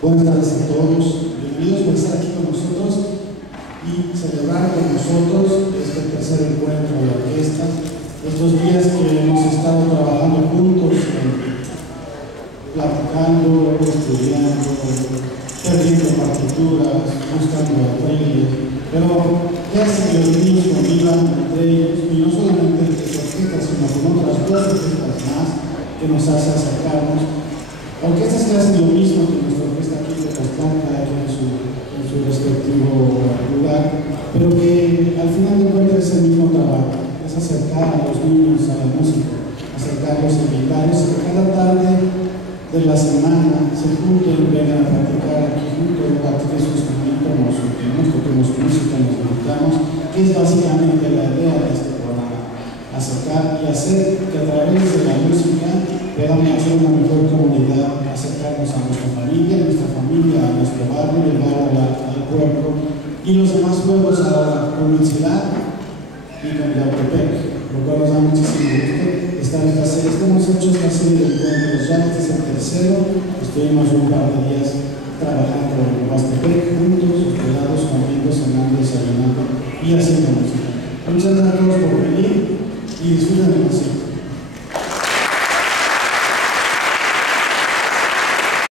Buenas tardes a todos, bienvenidos por estar aquí con nosotros y celebrar con nosotros este tercer encuentro de orquesta. Estos días que hemos estado trabajando juntos, platicando, estudiando, perdiendo partituras, buscando arreglos, pero ya sé que los niños convivan entre ellos, y no solamente entre orquestas, sino con otras dos orquestas más que nos hace acercarnos. Orquestas que hacen lo mismo que nuestra orquesta aquí de Castán, cada quien en su respectivo lugar, pero que al final de cuentas es el mismo trabajo, es acercar a los niños a la música, acercarlos a invitarlos, que cada tarde de la semana se junten, vengan a practicar aquí juntos, partir de su instrumento, nos unimos, toquemos música, nos invitamos, que es básicamente la idea de este programa, acercar y hacer que a través de la música podamos hacer una mejor comunidad, acercarnos a nuestra familia, a nuestro barrio, llevar al pueblo y los demás pueblos ahora con Ciudad y con Yautepec, lo cual nos da muchísimo gusto estar en esta serie. Hemos hecho esta serie de encuentros, ya este es el tercero, estuvimos un par de días trabajando en Huastepec juntos, hospedados, comiendo, cenando, desayunando y haciendo música. Muchas gracias a todos por venir y disfruten de la música.